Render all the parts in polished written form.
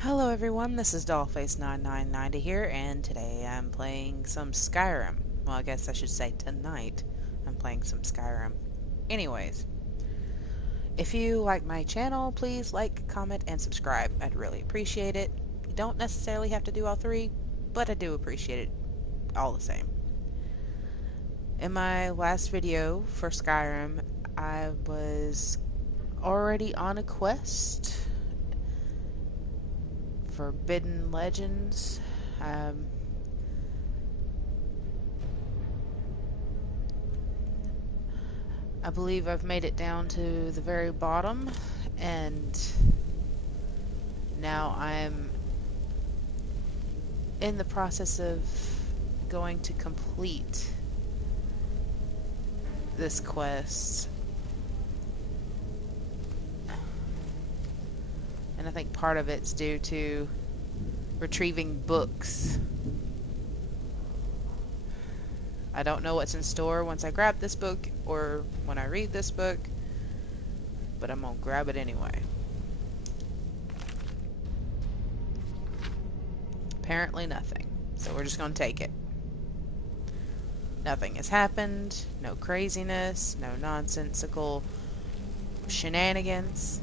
Hello everyone, this is Dollface9990 here, and today I'm playing some Skyrim. Well, I guess I should say tonight I'm playing some Skyrim. Anyways, if you like my channel, please like, comment, and subscribe. I'd really appreciate it. You don't necessarily have to do all three, but I do appreciate it all the same. In my last video for Skyrim, I was already on a quest. Forbidden Legends. I believe I've made it down to the very bottom, and now I'm in the process of going to complete this quest. And I think part of it's due to retrieving books. I don't know what's in store once I grab this book or when I read this book, but I'm gonna grab it anyway. Apparently nothing, so we're just gonna take it. Nothing has happened, no craziness, no nonsensical shenanigans.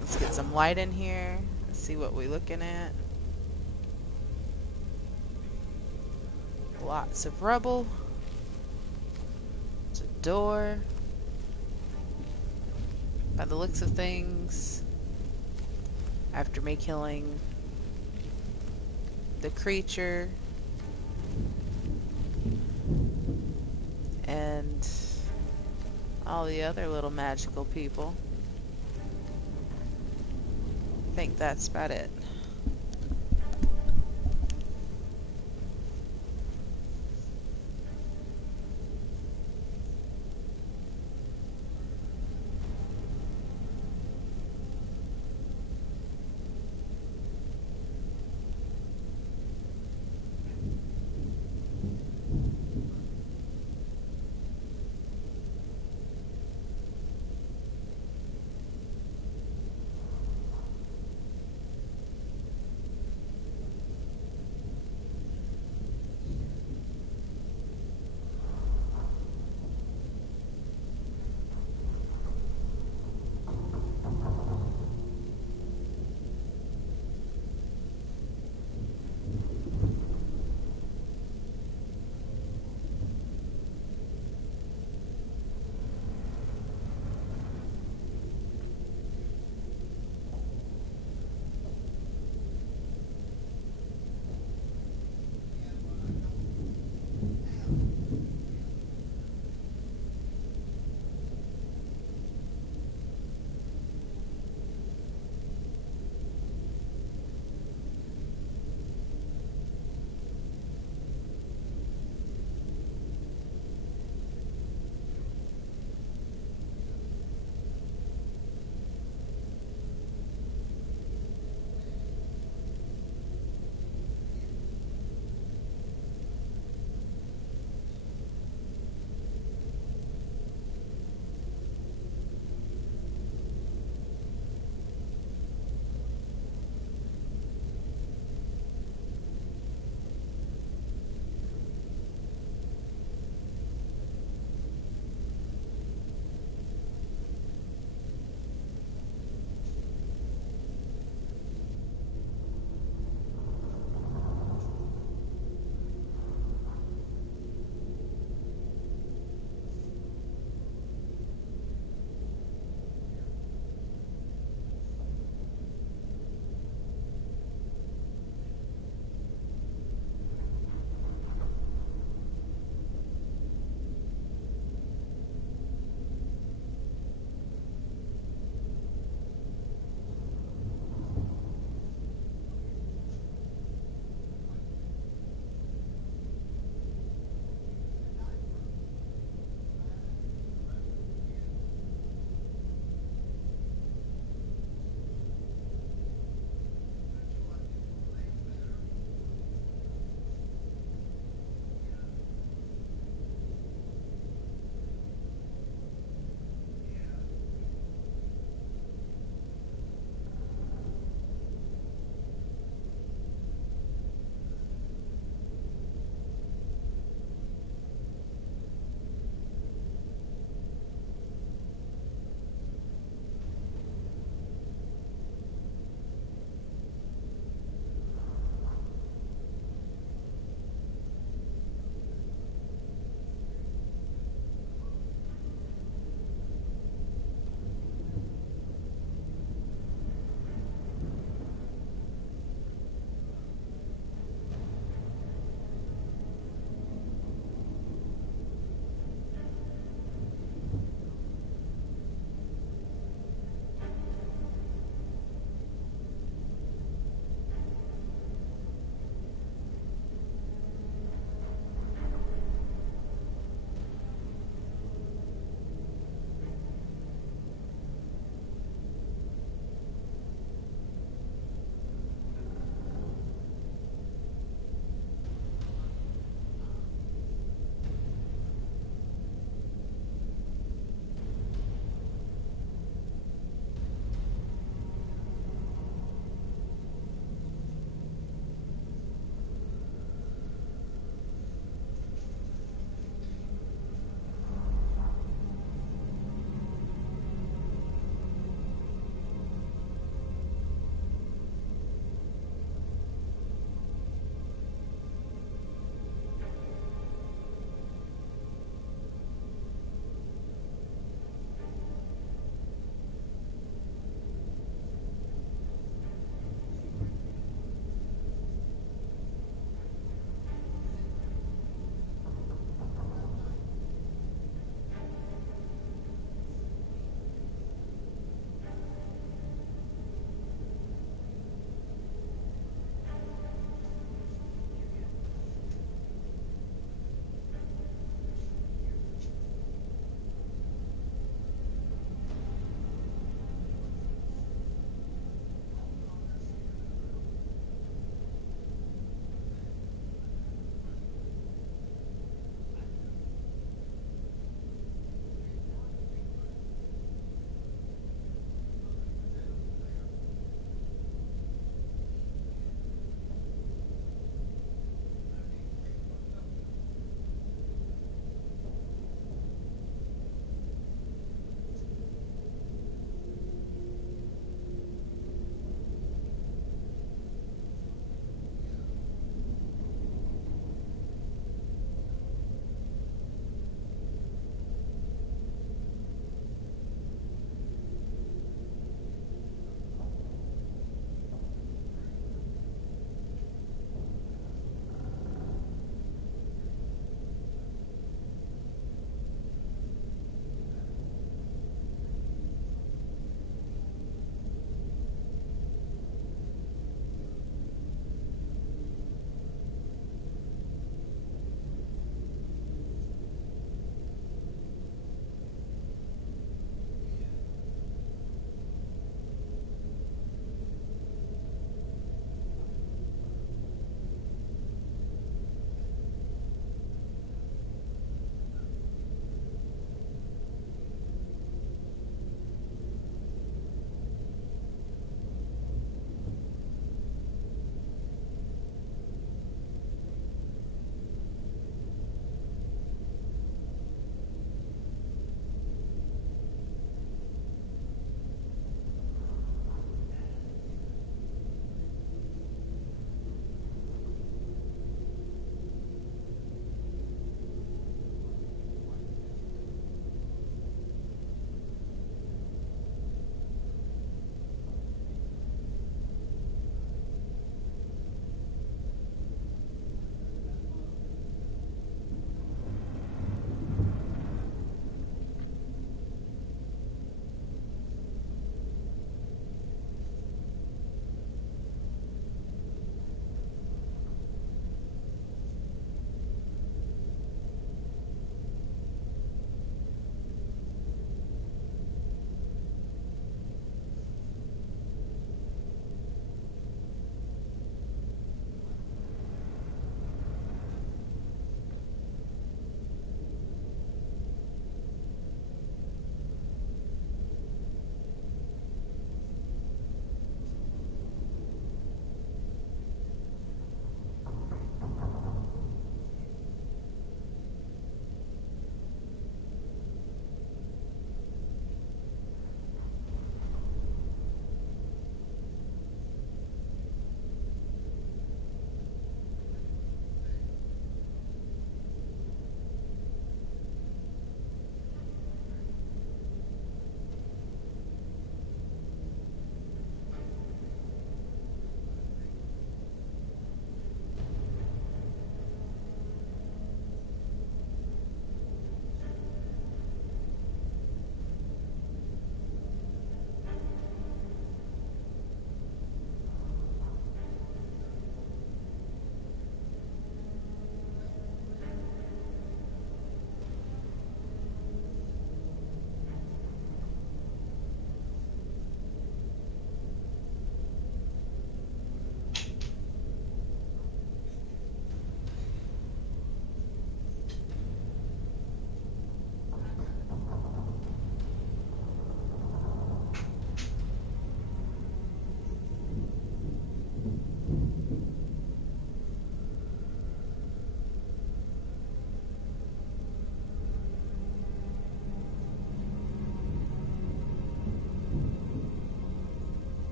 Let's get some light in here. Let's see what we're looking at. Lots of rubble. There's a door. By the looks of things, after me killing the creature and all the other little magical people, I think that's about it.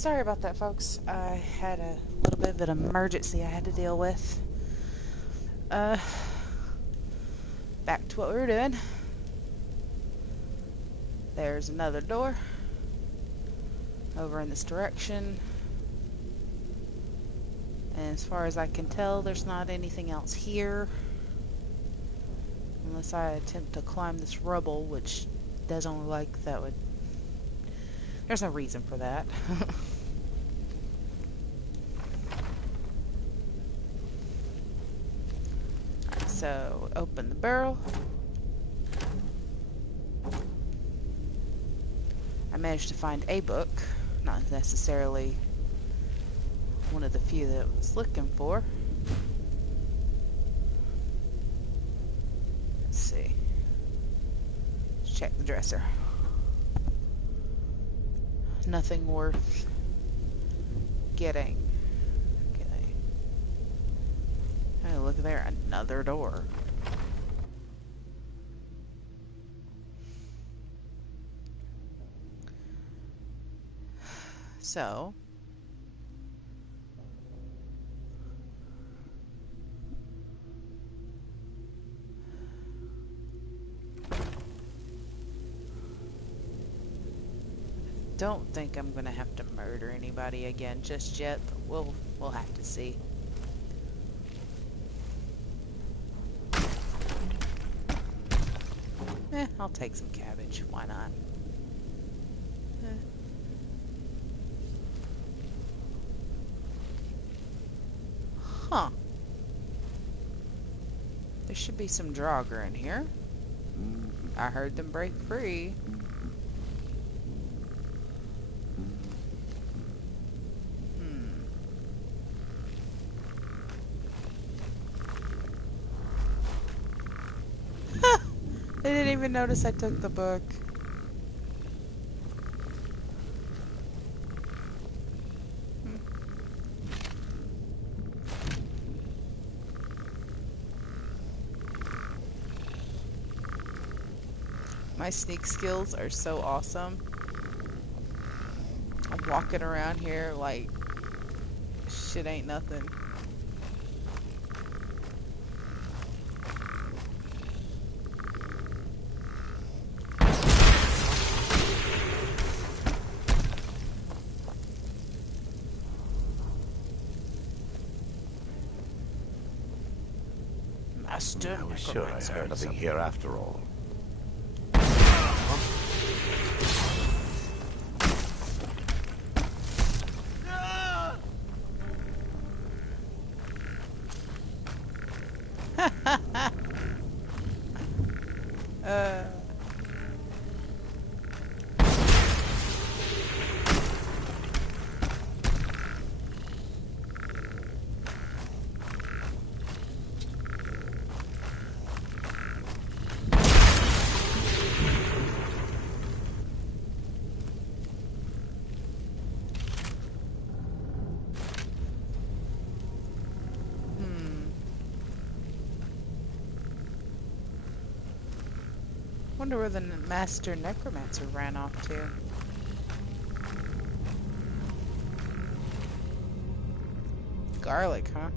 Sorry about that, folks. I had a little bit of an emergency I had to deal with. Uh, Back to what we were doing. There's another door over in this direction. And as far as I can tell, there's not anything else here. Unless I attempt to climb this rubble, which doesn't look like that would... There's no reason for that. Alright, so open the barrel. I managed to find a book, not necessarily one of the few that I was looking for. Let's see. Let's check the dresser. Nothing worth getting. Okay. Oh, look there, another door. So, don't think I'm gonna have to murder anybody again just yet, but we'll have to see. I'll take some cabbage. Why not? Huh. There should be some Draugr in here. I heard them break free. They didn't even notice I took the book. My sneak skills are so awesome. I'm walking around here like shit ain't nothing. Master, I was sure I heard nothing here after all. Wonder where the Master Necromancer ran off to. Garlic, huh?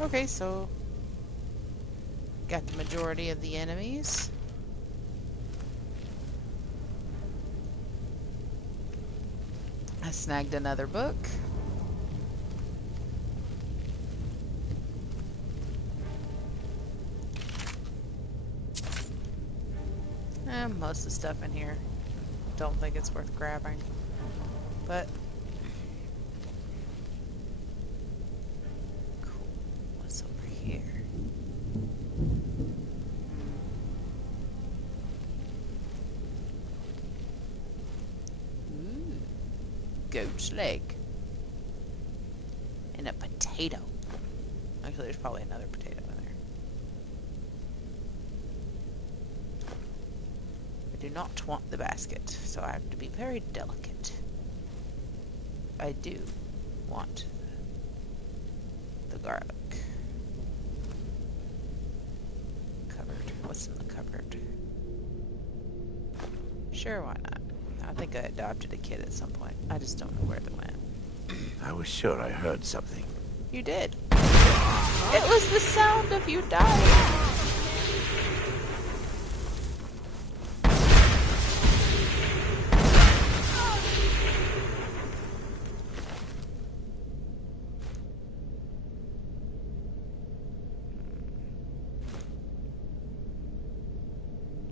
Okay, so got the majority of the enemies. I snagged another book. Most of the stuff in here, don't think it's worth grabbing, but cool. What's over here? Ooh, goat's leg and a potato. Actually, there's probably another potato in there. I do not want the basket, so I have to be very delicate. I do want the garlic. Come this in the cupboard? Sure, why not? I think I adopted a kid at some point. I just don't know where they went. I was sure I heard something. You did. It was the sound of you dying.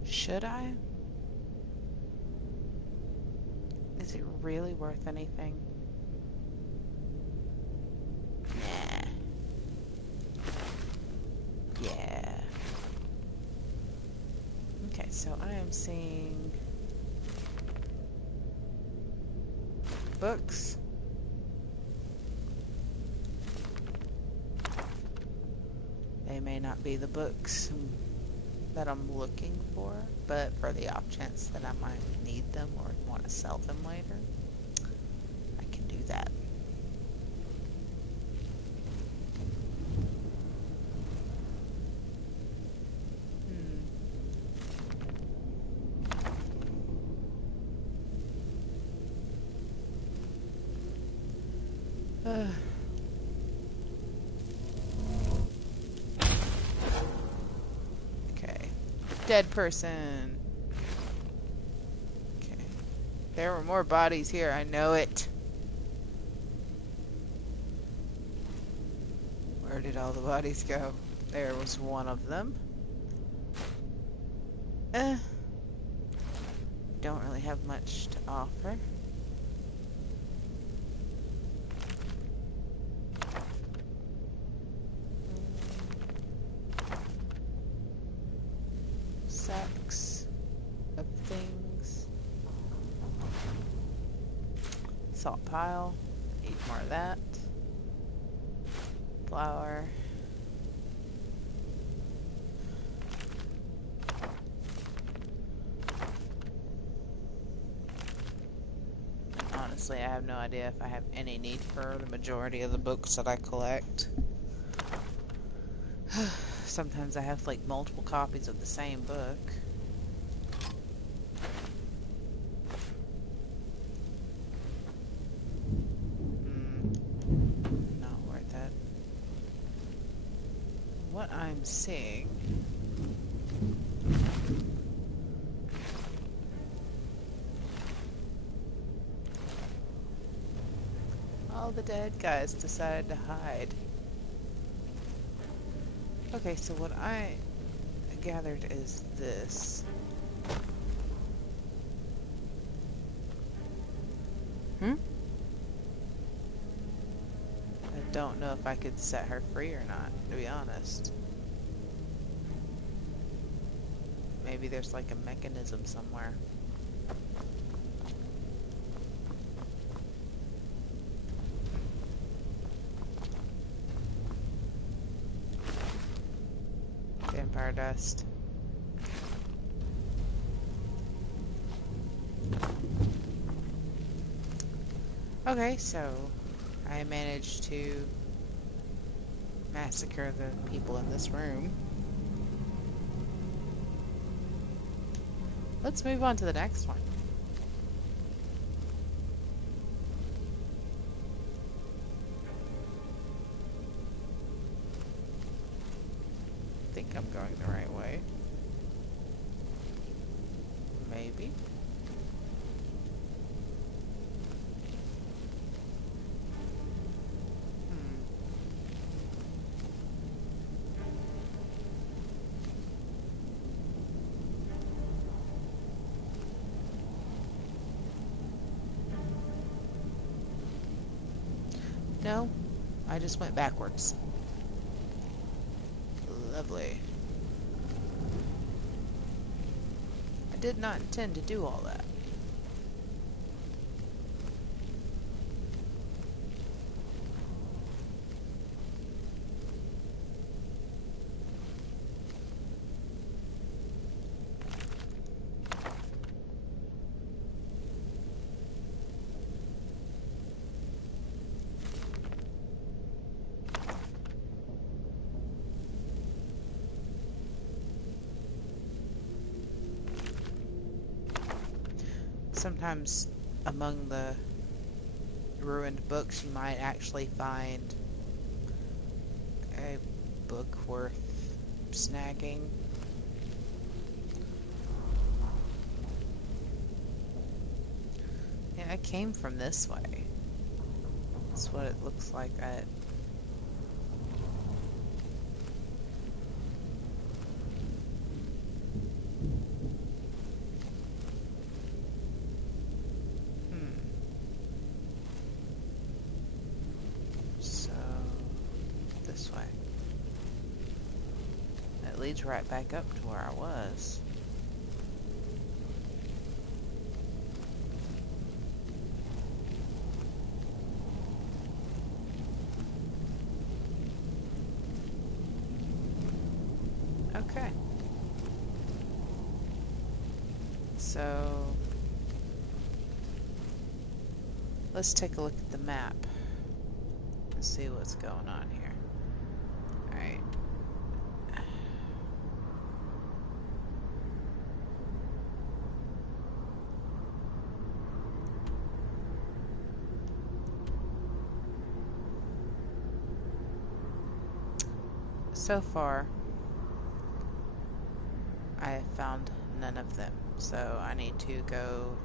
Should I? Is it really worth anything? Nah. Yeah. Okay, so I am seeing books. They may not be the books that I'm looking for, but for the off chance that I might need them or want to sell them later, I can do that. Okay. Dead person. Okay. There were more bodies here, I know it. Where did all the bodies go? There was one of them. Don't really have much to offer. Sacks of things. Salt pile. Need more of that. Flour. Honestly, I have no idea if I have any need for the majority of the books that I collect. Sometimes I have like multiple copies of the same book. Not worth it. What I'm seeing... all the dead guys decided to hide. Okay, so what I gathered is this. I don't know if I could set her free or not, to be honest. Maybe there's like a mechanism somewhere. Vampire dust. Okay, so I managed to massacre the people in this room. Let's move on to the next one. I think I'm going the right way. Maybe. No, I just went backwards. Lovely. I did not intend to do all that. sometimes among the ruined books you might actually find a book worth snagging. Yeah, I came from this way. That's what it looks like. So, this way. It leads right back up to where I was. Okay. So, let's take a look at the map and see what's going on here. Alright. So far, I have found none of them, so I need to go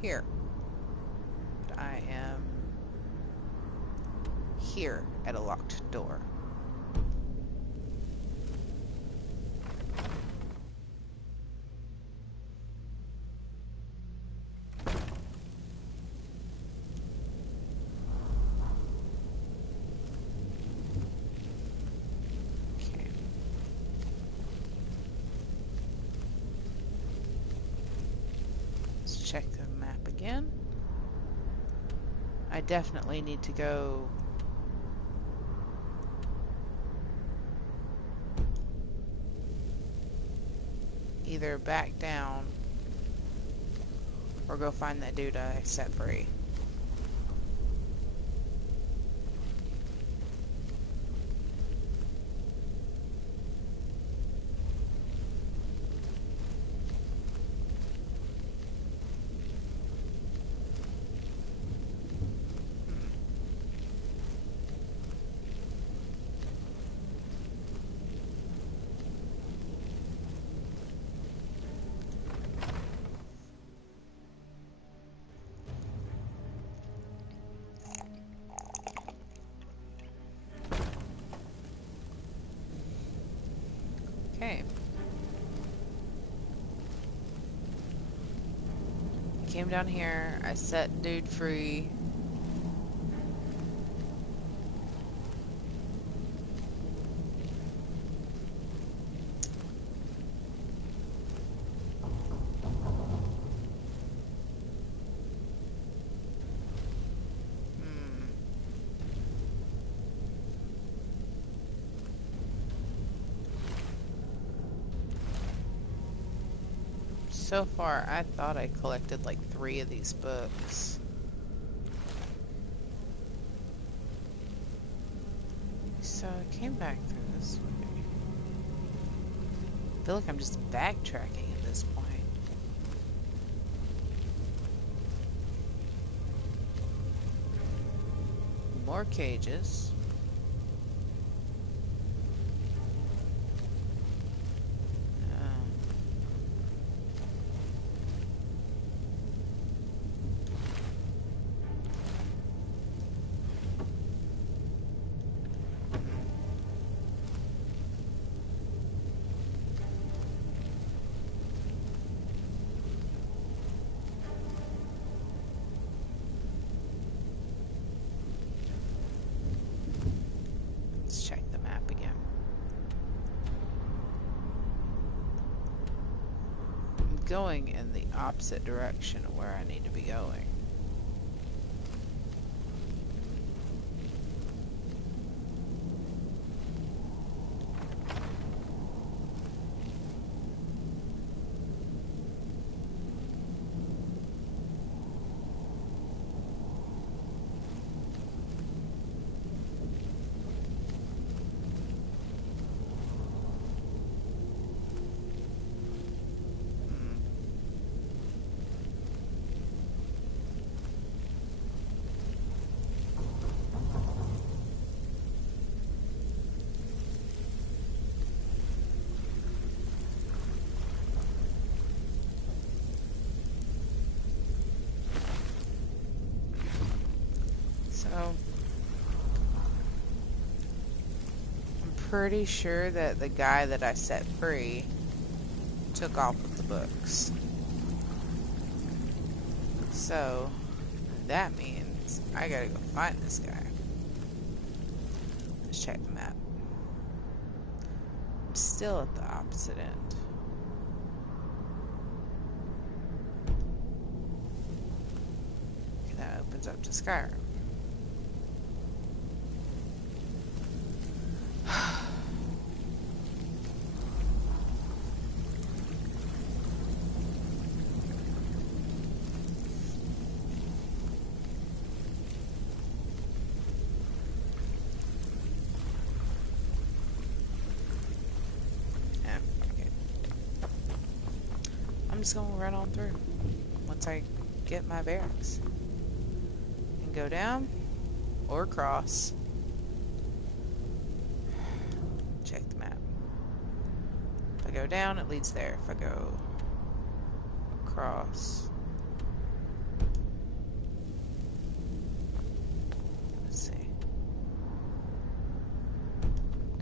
here. But I am here at a locked door. Okay. Let's check the map again. I definitely need to go either back down or go find that dude I set free. Okay. Came down here, I set dude free. So far, I thought I collected like 3 of these books. So I came back through this way. I feel like I'm just backtracking at this point. More cages. Let's check the map again. I'm going in the opposite direction of where I need to be going. pretty sure that the guy that I set free took off with the books. So, that means I gotta go find this guy. Let's check the map. I'm still at the opposite end. Okay, that opens up to Skyrim. I'm just gonna run on through once I get my barracks. And go down or across. Check the map. If I go down, it leads there. If I go across... Let's see.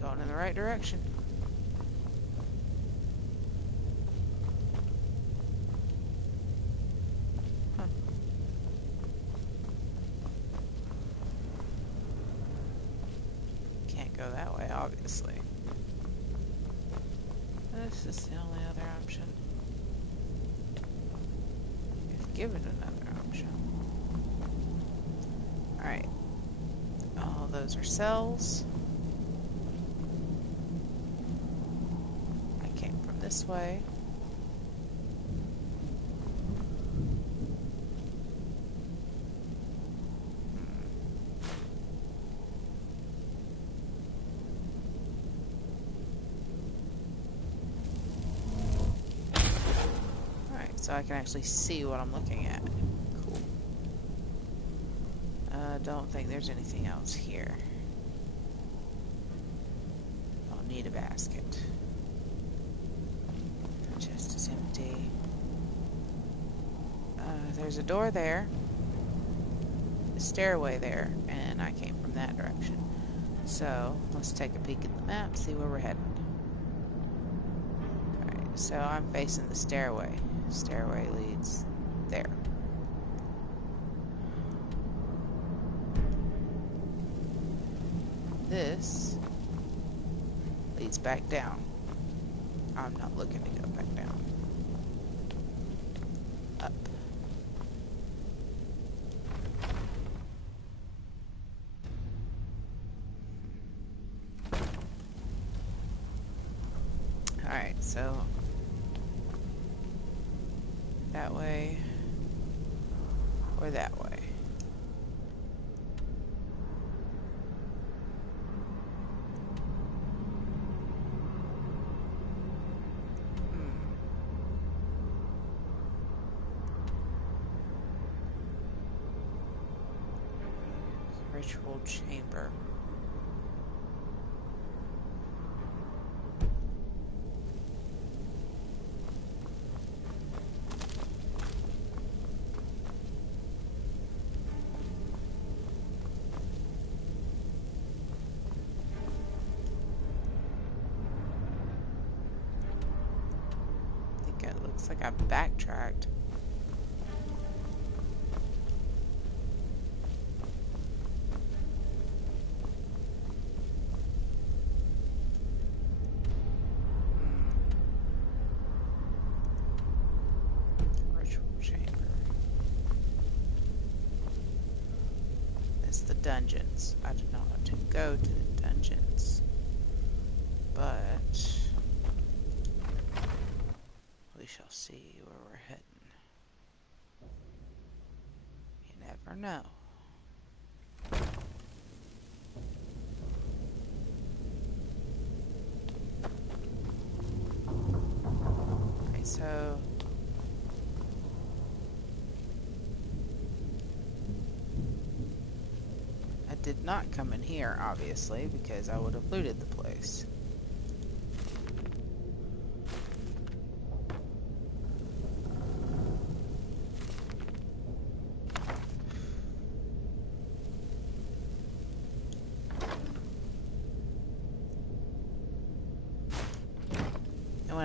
Going in the right direction. Go that way, obviously. This is the only other option. If given another option. Alright. All those are cells. I came from this way. So I can actually see what I'm looking at. Cool. Don't think there's anything else here. Don't need a basket. The chest is empty. There's a door there. A stairway there. And I came from that direction. So, let's take a peek at the map, see where we're heading. Alright, so I'm facing the stairway. Stairway leads there. This leads back down. I'm not looking to go back down. Up. Alright, so that way or that way. Ritual chamber. Looks like I backtracked. Ritual chamber. It's the dungeons. I did not want to go to the dungeons, but we shall see where we're heading. You never know. Okay, so I did not come in here, obviously, because I would have looted the place.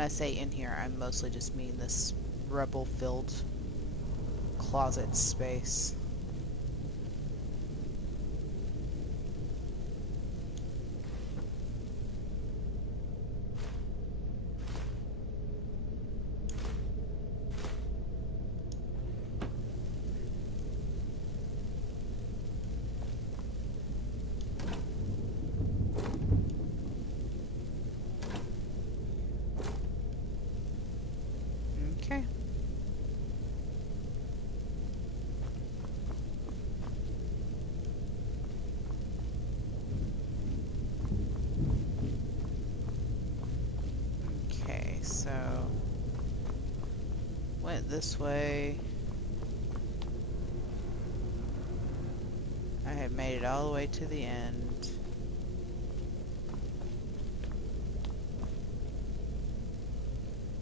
I say in here, I mostly just mean this rubble-filled closet space. Okay. Okay, so went this way. I have made it all the way to the end.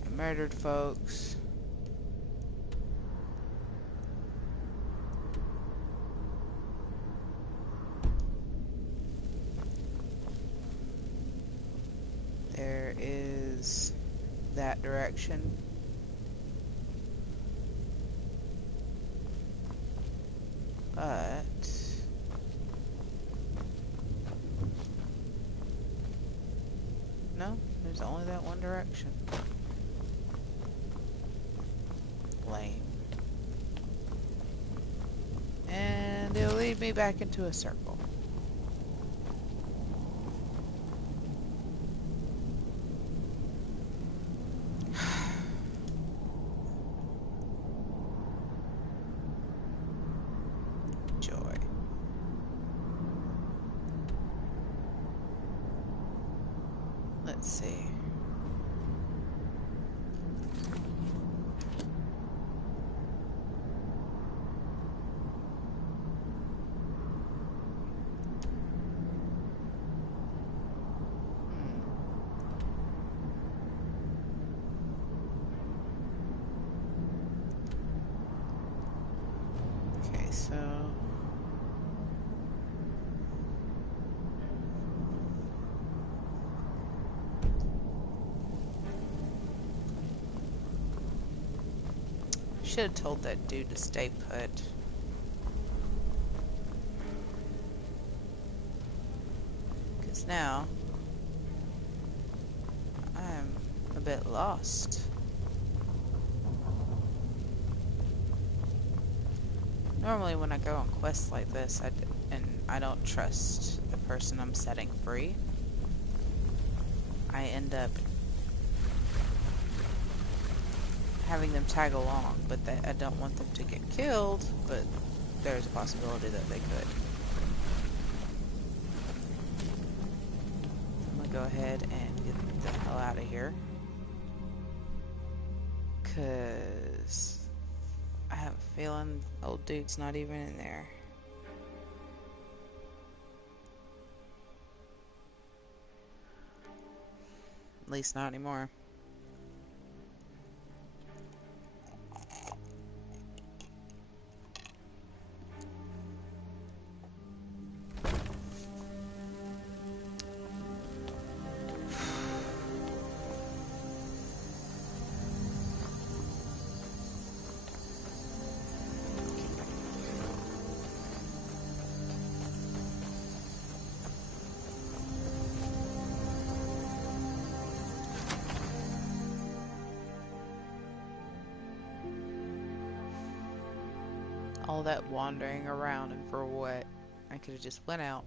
I murdered folks. There is that direction. But no, there's only that one direction. Lame. And it'll lead me back into a circle. Joy. Let's see. Okay, so should have told that dude to stay put. Because now I'm a bit lost. Normally when I go on quests like this, and I don't trust the person I'm setting free, I end up having them tag along, but I don't want them to get killed, but there's a possibility that they could. I'm gonna go ahead and get the hell out of here. 'Cause I have a feeling old dude's not even in there. At least not anymore. All that wandering around, and for what? I could have just went out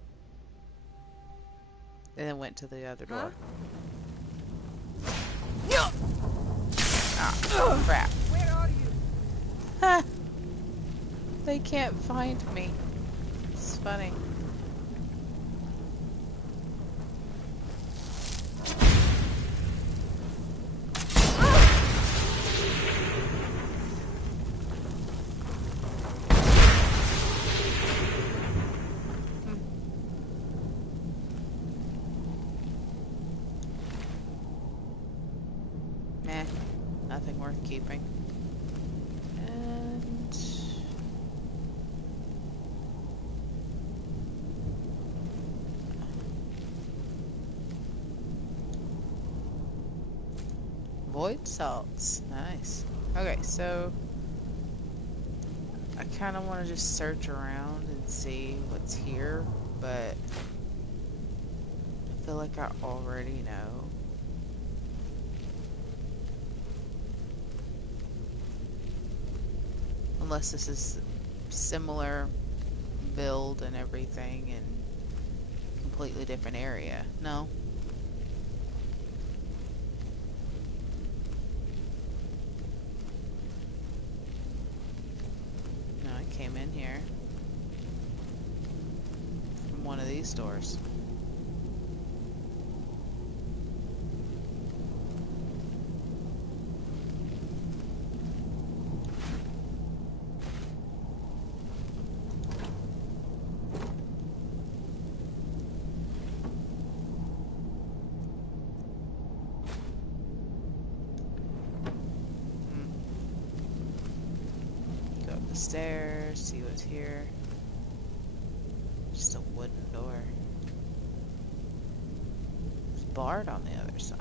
and then went to the other door. Ah, crap. Where are you? Ha! They can't find me. It's funny. Meh, nothing worth keeping. And Void salts. Nice. Okay, so I kind of want to just search around and see what's here, but I feel like I already know. Unless this is similar build and everything in completely different area. No. No, I came in here from one of these doors. Stairs, see what's here. Just a wooden door. It's barred on the other side.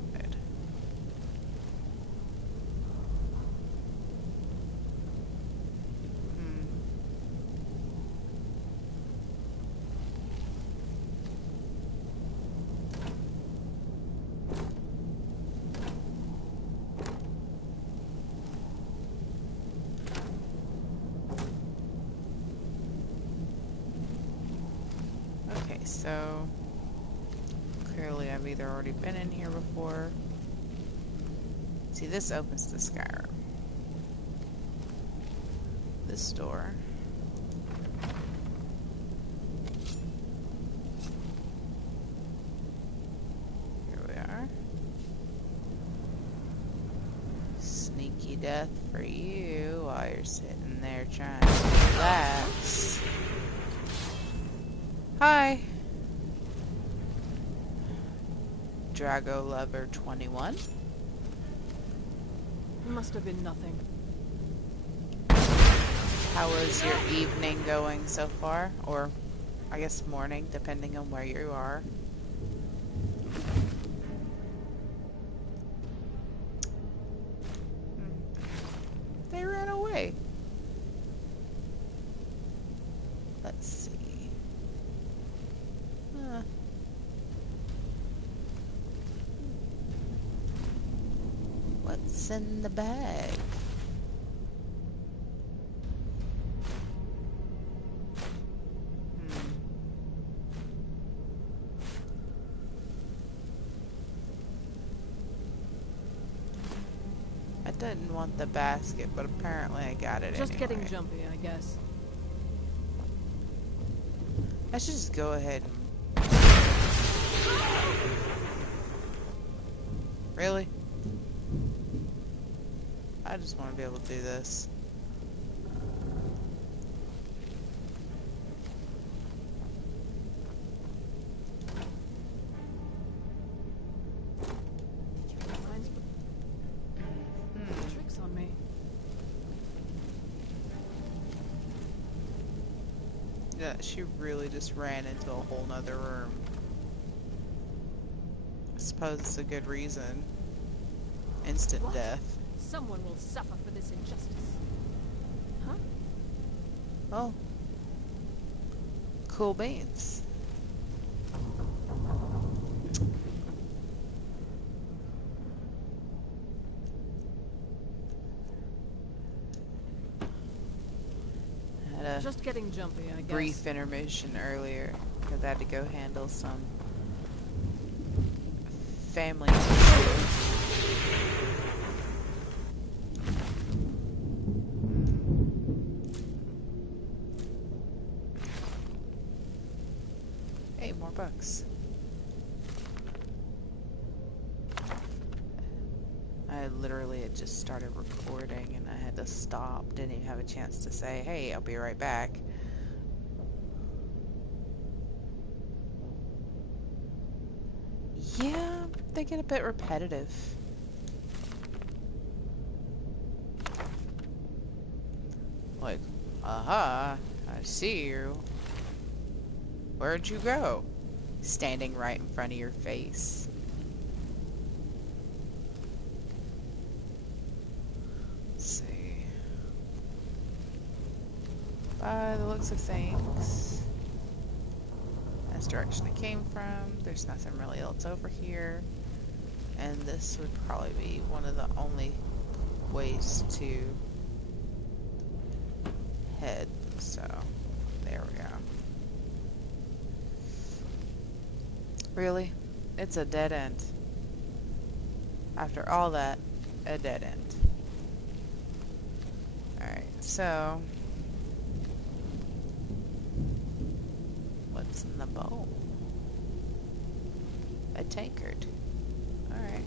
So, clearly I've either already been in here before. See, this opens to Skyrim. This door. Here we are. Sneaky death for you while you're sitting there trying to relax. Hi! Drago Lover 21. Must have been nothing. How was your evening going so far? Or, I guess morning, depending on where you are. They ran away. Let's see. What's in the bag? I didn't want the basket, but apparently I got it Just anyway. getting jumpy, I guess. I should just go ahead and... Really? I just want to be able to do this. Tricks on me. Yeah, she really just ran into a whole nother room. I suppose it's a good reason. Instant What? death. Someone will suffer for this injustice. Huh? Oh. Cool beans. Had a Just getting jumpy, I guess. brief intermission earlier because I had to go handle some family issue. Hey, more bucks. I literally had just started recording and I had to stop. Didn't even have a chance to say, hey, I'll be right back. Yeah, they get a bit repetitive. Like, aha, I see you. Where'd you go? Standing right in front of your face. By the looks of things, that's the direction it came from. There's nothing really else over here. And this would probably be one of the only ways to head. So, there we go. Really? It's a dead end. After all that, a dead end. Alright, so what's in the bowl? A tankard. Alright.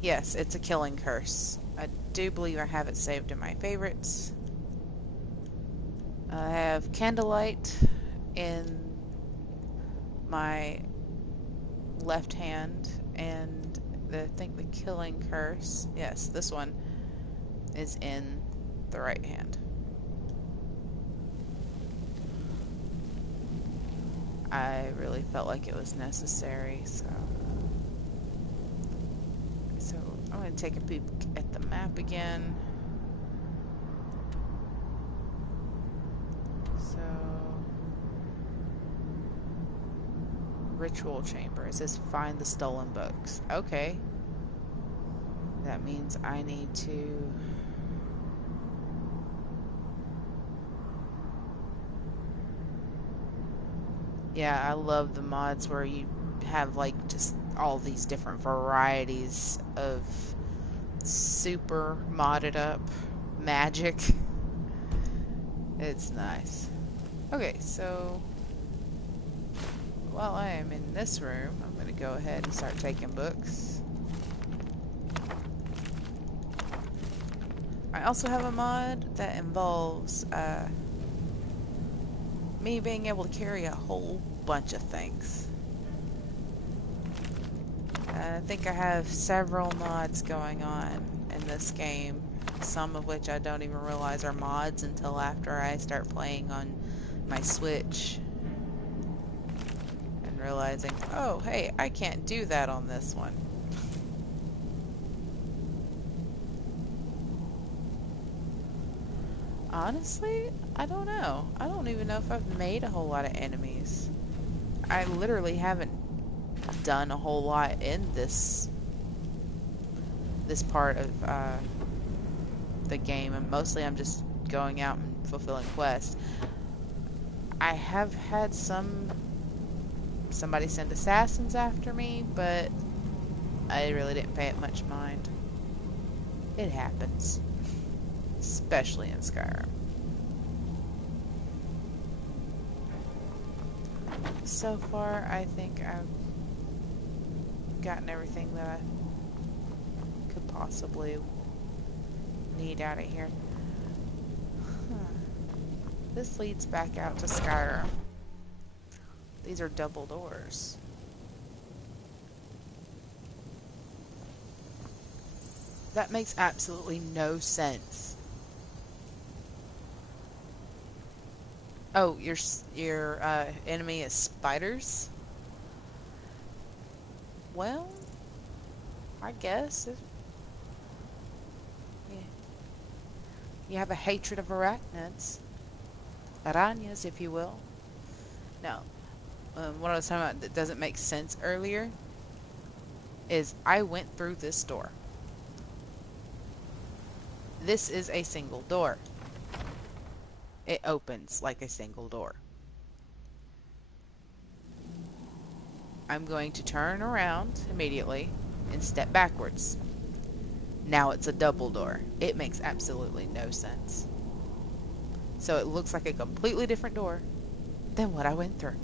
Yes, it's a killing curse. I do believe I have it saved in my favorites. I have candlelight in my left hand, and I think the killing curse, yes, this one is in the right hand. I really felt like it was necessary, so I'm going to take a peek at the map again. So, ritual chamber. It says find the stolen books. Okay. That means I need to... Yeah, I love the mods where you have like just all these different varieties of super modded up magic. It's nice. Okay, so while I am in this room, I'm going to go ahead and start taking books. I also have a mod that involves me being able to carry a whole bunch of things. I think I have several mods going on in this game, some of which I don't even realize are mods until after I start playing on my Switch and realizing, oh hey, I can't do that on this one. Honestly, I don't know. I don't even know if I've made a whole lot of enemies. I literally haven't done a whole lot in this part of the game, and mostly I'm just going out and fulfilling quests. I have had somebody send assassins after me, but I really didn't pay it much mind. It happens, especially in Skyrim. So far, I think I've gotten everything that I could possibly need out of here. This leads back out to Skyrim. These are double doors. That makes absolutely no sense. Oh, your enemy is spiders? Well, I guess. Yeah. You have a hatred of arachnids. Arañas, if you will. Now, what I was talking about that doesn't make sense earlier is I went through this door. This is a single door. It opens like a single door. I'm going to turn around immediately and step backwards. Now it's a double door. It makes absolutely no sense. So it looks like a completely different door than what I went through.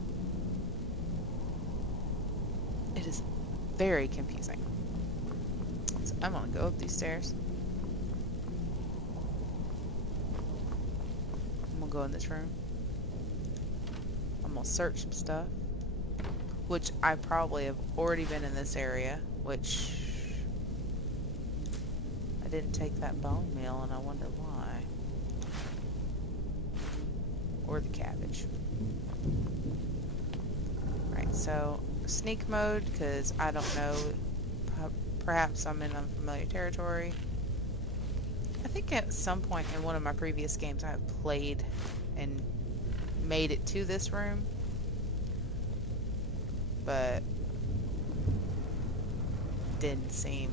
It is very confusing. So I'm gonna go up these stairs. I'm gonna go in this room. I'm gonna search some stuff, which I probably have already been in this area, which I didn't take that bone meal, and I wonder why. Or the cabbage. Right, so sneak mode, because I don't know, perhaps I'm in unfamiliar territory. think at some point in one of my previous games I have played and made it to this room, but didn't seem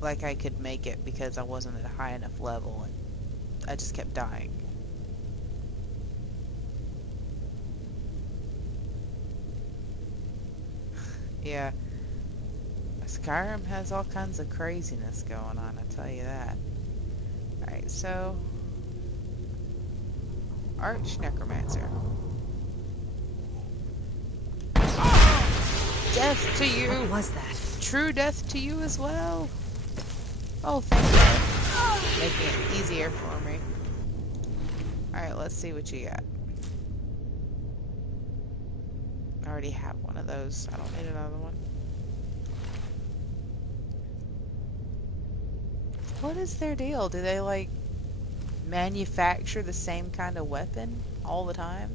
like I could make it because I wasn't at a high enough level and I just kept dying. Yeah, Skyrim has all kinds of craziness going on, I tell you that. Alright, so Arch Necromancer. Death to you! What was that? True death to you as well! Oh, thank you. Making it easier for me. Alright, let's see what you got. I already have one of those. I don't need another one. What is their deal? Do they, like, manufacture the same kind of weapon all the time?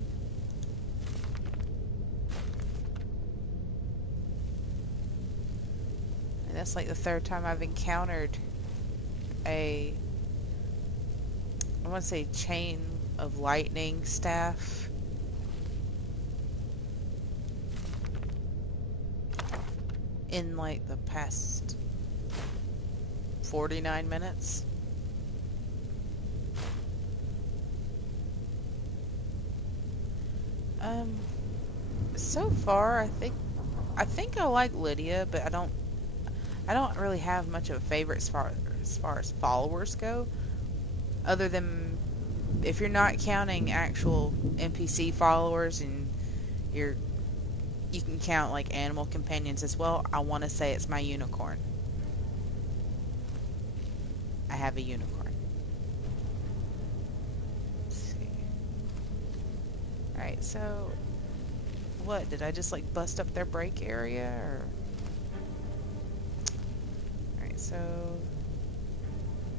And that's like the third time I've encountered I want to say chain of lightning staff. In like the past 49 minutes. So far I think I like Lydia, but I don't really have much of a favorite as far as followers go, other than if you're not counting actual NPC followers and you can count like animal companions as well. I want to say it's my unicorn. I have a unicorn. Let's see. Alright, so what? Did I just like bust up their break area or? Alright, so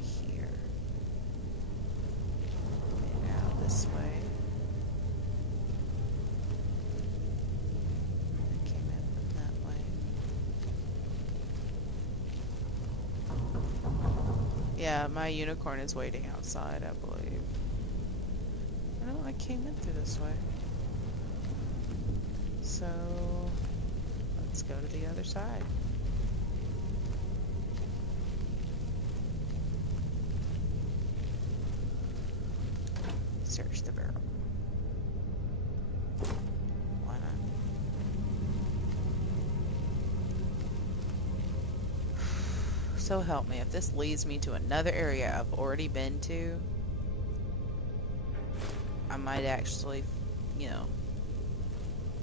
here. And now this way. I came in from that way. Yeah, my unicorn is waiting outside, I believe. No, I came in through this way. So, let's go to the other side. Search the barrel. Why not? So help me, if this leads me to another area I've already been to, I might actually, you know,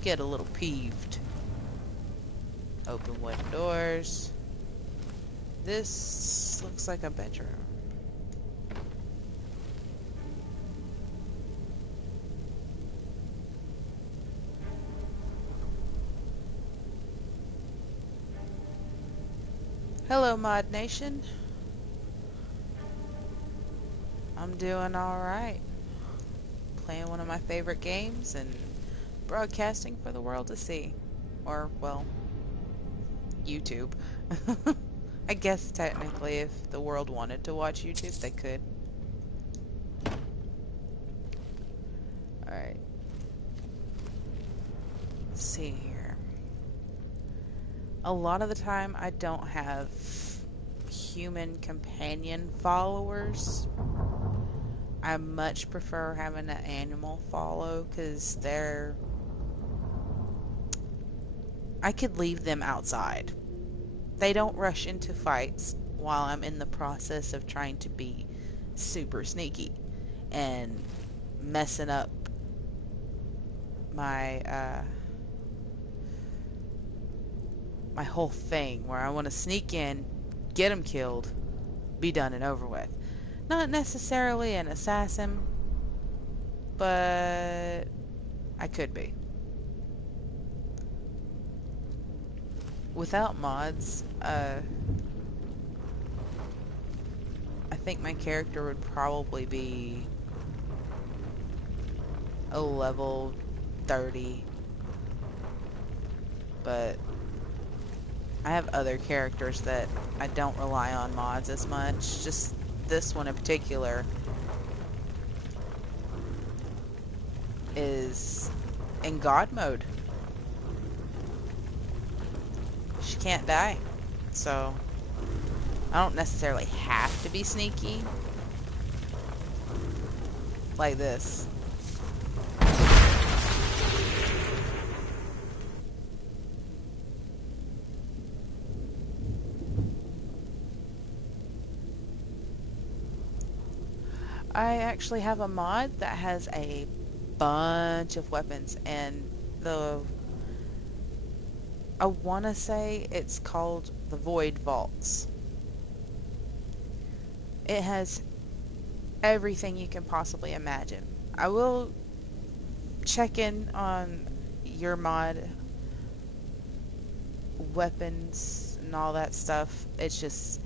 get a little peeved. Open wooden doors. This looks like a bedroom. Hello, Mod Nation. I'm doing alright. Playing one of my favorite games and broadcasting for the world to see. Or, well, YouTube. I guess technically if the world wanted to watch YouTube, they could. Alright. Let's see here. A lot of the time I don't have human companion followers. I much prefer having an animal follow because I could leave them outside. They don't rush into fights while I'm in the process of trying to be super sneaky and messing up my my whole thing where I want to sneak in, get them killed, be done and over with. Not necessarily an assassin, but I could be. Without mods, I think my character would probably be a level 30, but I have other characters that I don't rely on mods as much. Just this one in particular is in God mode. She can't die. So I don't necessarily have to be sneaky like this. I actually have a mod that has a bunch of weapons, and I want to say it's called the Void Vaults. It has everything you can possibly imagine. I will check in on your mod weapons and all that stuff. It's just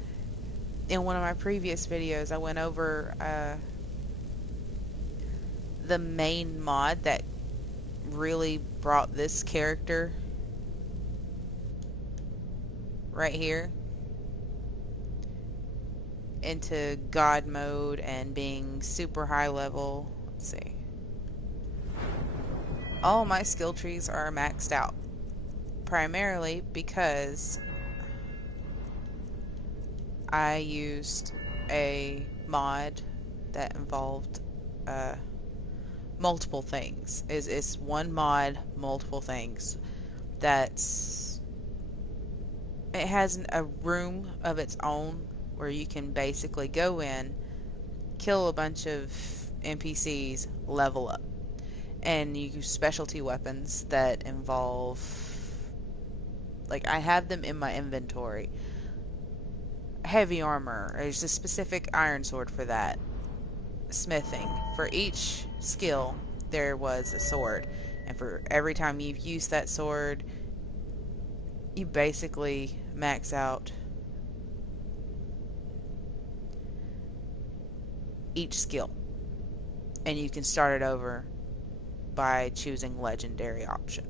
in one of my previous videos I went over the main mod that really brought this character right here into God mode and being super high level. Let's see. All my skill trees are maxed out, primarily because I used a mod that involved multiple things. It's one mod, multiple things. It has a room of its own where you can basically go in, kill a bunch of NPCs, level up. And you use specialty weapons that involve, like, I have them in my inventory. Heavy armor, there's a specific iron sword for that. Smithing. For each skill, there was a sword. And for every time you've used that sword, you basically max out each skill. And you can start it over by choosing legendary option.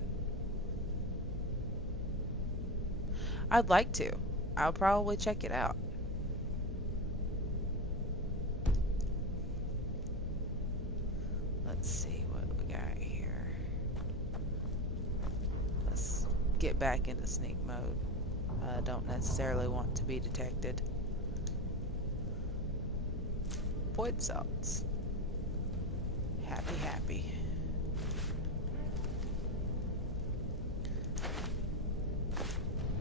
I'd like to. I'll probably check it out. Let's see what we got here. Let's get back into sneak mode. I don't necessarily want to be detected. Void salts. Happy, happy.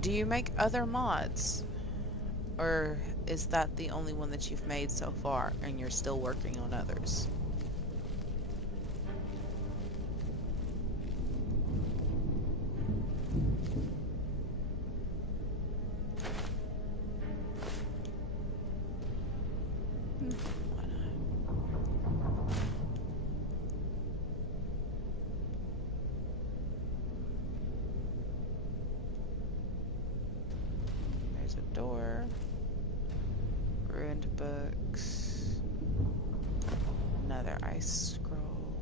Do you make other mods? Or is that the only one that you've made so far and you're still working on others? Why not? There's a door. Ruined books. Another ice scroll.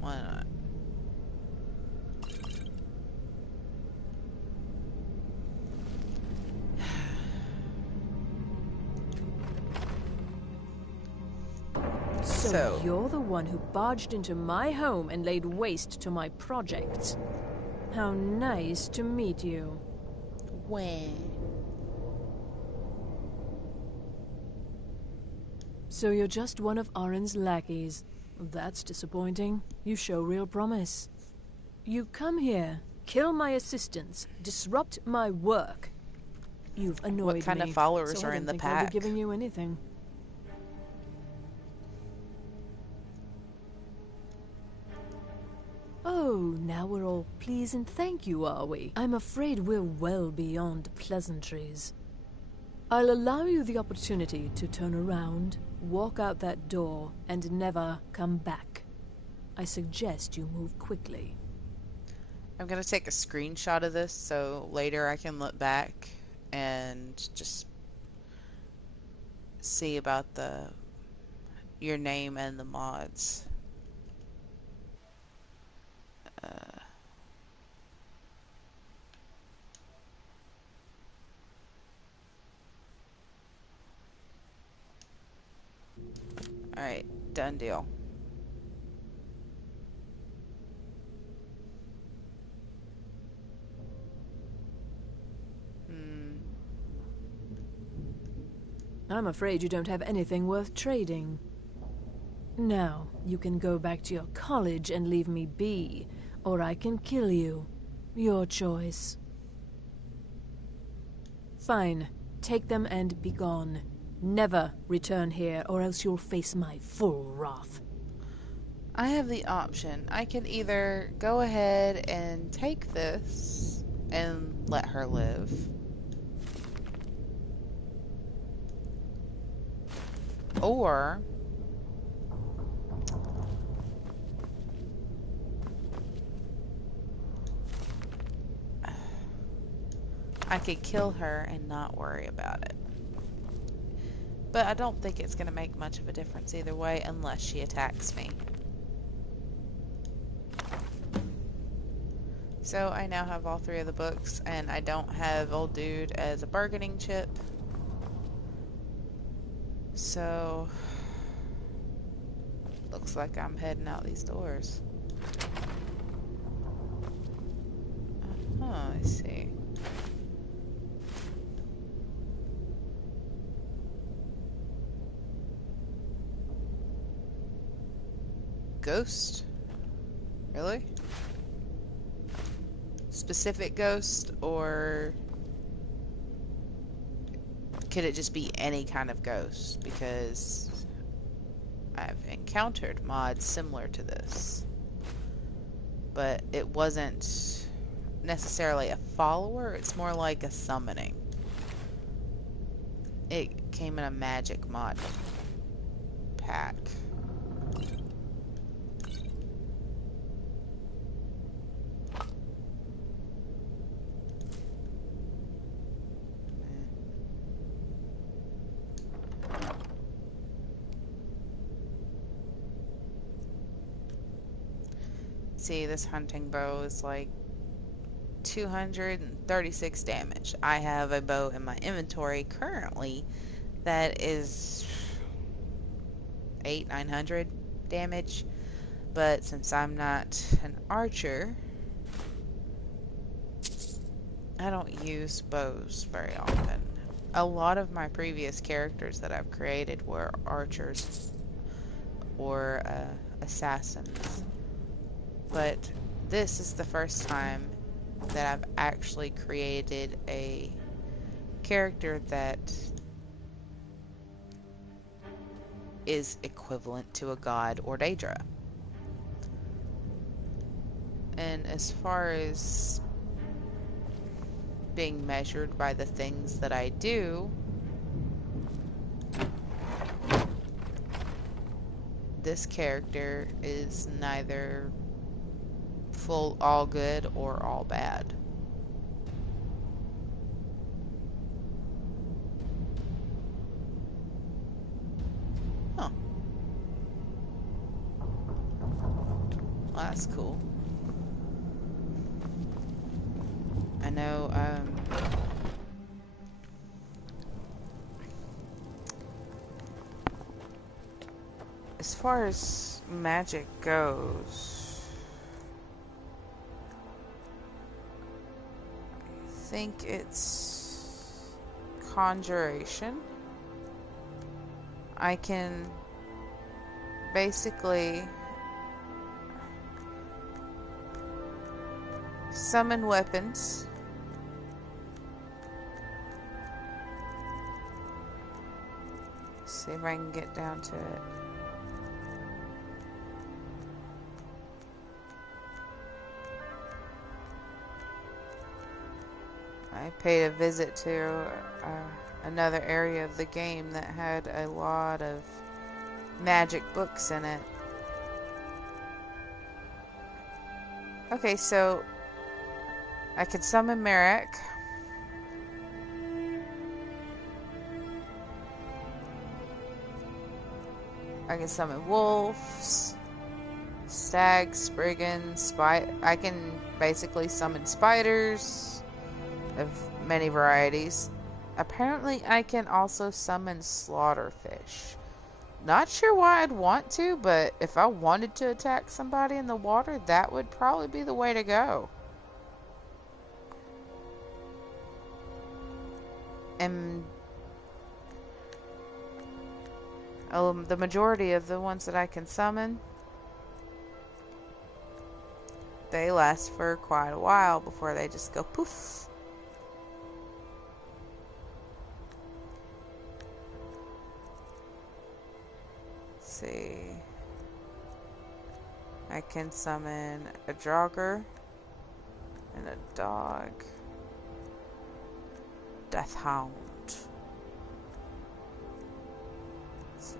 Why not? So you're the one who barged into my home and laid waste to my projects. How nice to meet you. When? So you're just one of Arin's lackeys. That's disappointing. You show real promise. You come here, kill my assistants, disrupt my work. You've annoyed me. What kind of followers so are I in don't the think I'll pack? be giving you anything. Oh, now we're all please and thank you, are we? I'm afraid we're well beyond pleasantries. I'll allow you the opportunity to turn around, walk out that door, and never come back. I suggest you move quickly. I'm going to take a screenshot of this so later I can look back and just see about your name and the mods. Alright, done deal. I'm afraid you don't have anything worth trading. Now, you can go back to your college and leave me be, or I can kill you. Your choice. Fine. Take them and be gone. Never return here, or else you'll face my full wrath. I have the option. I can either go ahead and take this and let her live, or I could kill her and not worry about it. But I don't think it's going to make much of a difference either way unless she attacks me. So I now have all 3 of the books, and I don't have old dude as a bargaining chip. So looks like I'm heading out these doors. I see. Ghost? Really? Specific ghost, or could it just be any kind of ghost? Because I've encountered mods similar to this, but it wasn't necessarily a follower, it's more like a summoning. It came in a magic mod pack. See, this hunting bow is like 236 damage. I have a bow in my inventory currently that is 900 damage, but since I'm not an archer, I don't use bows very often. A lot of my previous characters that I've created were archers or assassins, but this is the first time that I've actually created a character that is equivalent to a god or Daedra. And as far as being measured by the things that I do, this character is neither full all good or all bad. Huh. Well, that's cool. I know, as far as magic goes, I think it's conjuration. I can basically summon weapons. See if I can get down to it. I paid a visit to another area of the game that had a lot of magic books in it. Okay, so I could summon Merrick. I can summon wolves, stags, brigands, I can basically summon spiders of many varieties. Apparently I can also summon slaughterfish, Not sure why I'd want to, but if I wanted to attack somebody in the water, that would probably be the way to go. And the majority of the ones that I can summon, they last for quite a while before they just go poof. Let's see. I can summon a jogger and a dog. Death Hound. Let's see.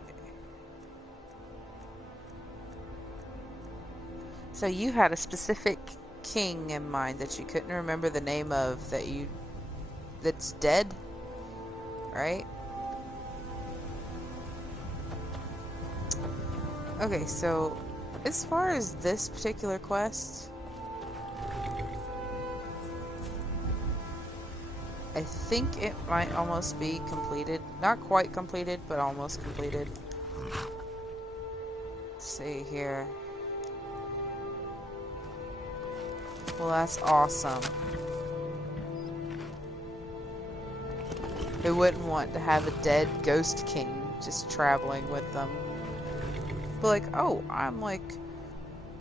So you had a specific king in mind that you couldn't remember the name of that's dead, right? Okay, so as far as this particular quest, I think it might almost be completed. Not quite completed, but almost completed. Let's see here. Well, that's awesome. Who wouldn't want to have a dead ghost king just traveling with them? But like, oh, I'm like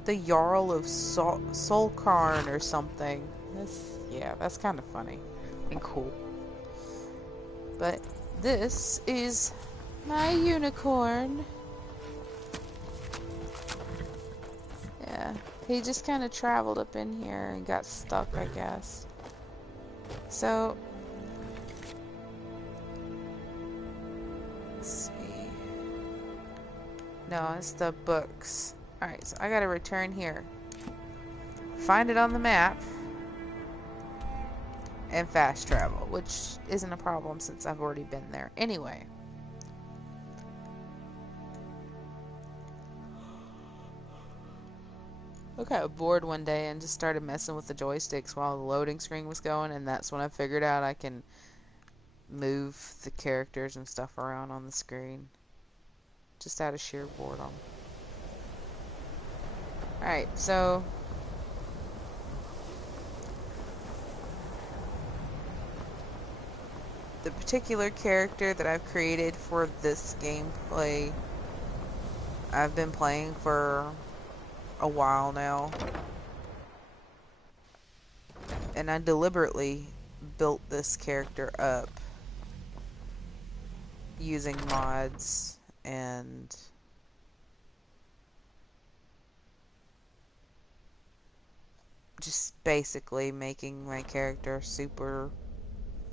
the Jarl of Solkarn or something. That's kind of funny and cool. But this is my unicorn. Yeah, he just kind of traveled up in here and got stuck, I guess. So, let's see. No, it's the books. Alright, so I gotta return here. Find it on the map. And fast travel, which isn't a problem since I've already been there anyway. I got bored one day and just started messing with the joysticks while the loading screen was going, and that's when I figured out I can move the characters and stuff around on the screen. Just out of sheer boredom. Alright, so the particular character that I've created for this gameplay, I've been playing for a while now. And I deliberately built this character up using mods and just basically making my character super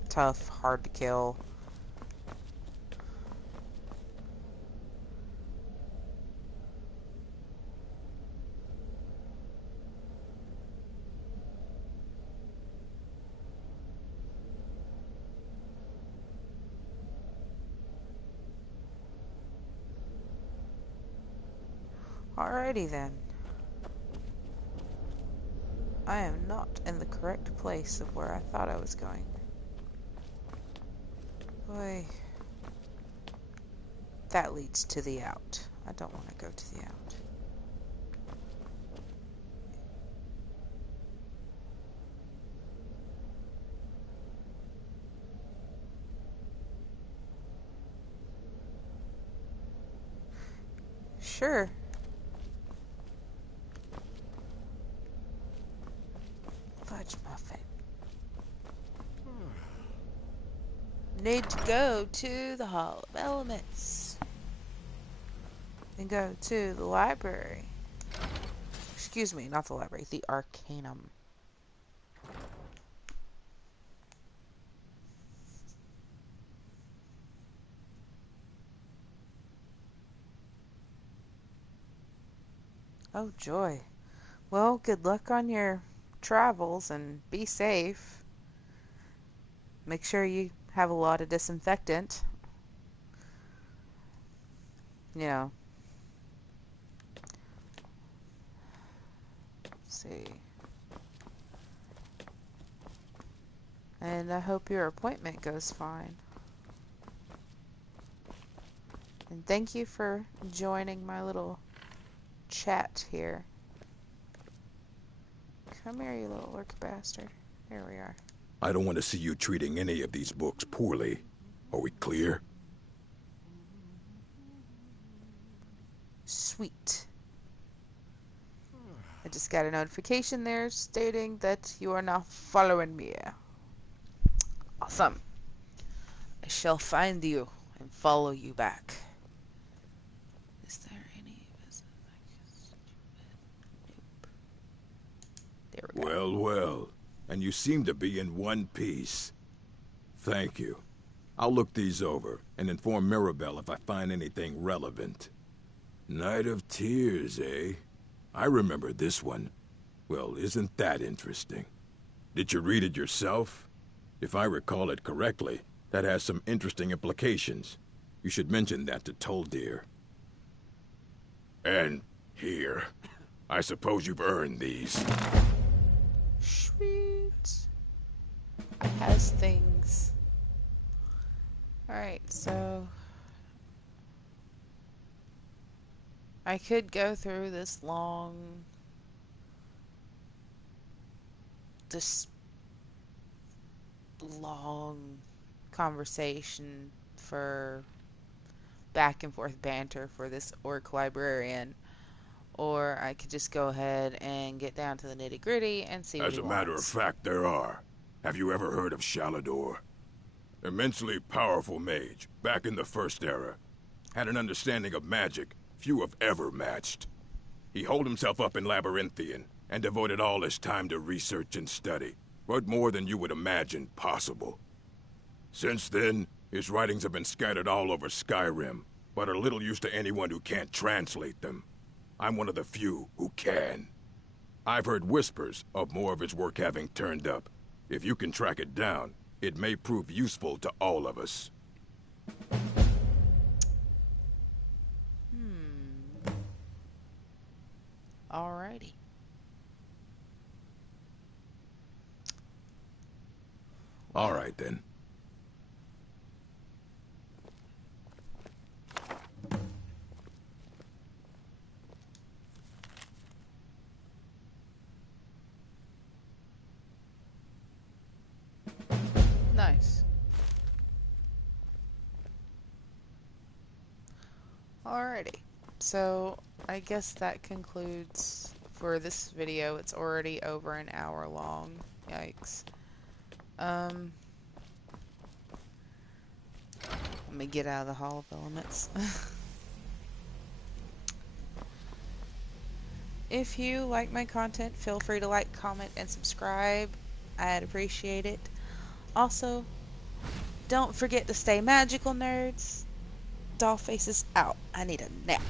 tough, hard to kill. Alrighty then. I am not in the correct place of where I thought I was going. Boy. That leads to the out. I don't want to go to the out. Sure. Fudge muffin. Need to go to the Hall of Elements. And go to the library. Excuse me, not the library, the Arcanum. Oh joy. Well, good luck on your travels and be safe. Make sure you have a lot of disinfectant. You know. Let's see. And I hope your appointment goes fine. And thank you for joining my little chat here. Come here, you little orc bastard. Here we are. I don't want to see you treating any of these books poorly. Are we clear? Sweet. I just got a notification there stating that you are now following me. Awesome. I shall find you and follow you back. Is there any business Nope. There we go. Well, well. And you seem to be in one piece. Thank you. I'll look these over and inform Mirabelle if I find anything relevant. Night of Tears, eh? I remember this one. Well, isn't that interesting? Did you read it yourself? If I recall it correctly, that has some interesting implications. You should mention that to Toldir. And here. I suppose you've earned these. Sweet. It has things. Alright, so I could go through this long conversation for back and forth banter for this orc librarian, or I could just go ahead and get down to the nitty gritty and see what As he a matter of wants. fact, there are. Have you ever heard of Shalador? Immensely powerful mage, back in the First Era. Had an understanding of magic few have ever matched. He holed himself up in Labyrinthian, and devoted all his time to research and study. What more than you would imagine possible. Since then, his writings have been scattered all over Skyrim, but are little use to anyone who can't translate them. I'm one of the few who can. I've heard whispers of more of his work having turned up. If you can track it down, it may prove useful to all of us. Alrighty. All right, then. Nice. Alrighty. So, I guess that concludes for this video. It's already over an hour long. Yikes. Let me get out of the Hall of Elements. If you like my content, feel free to like, comment, and subscribe. I'd appreciate it. Also, don't forget to stay magical, nerds. Dollface is out. I need a nap.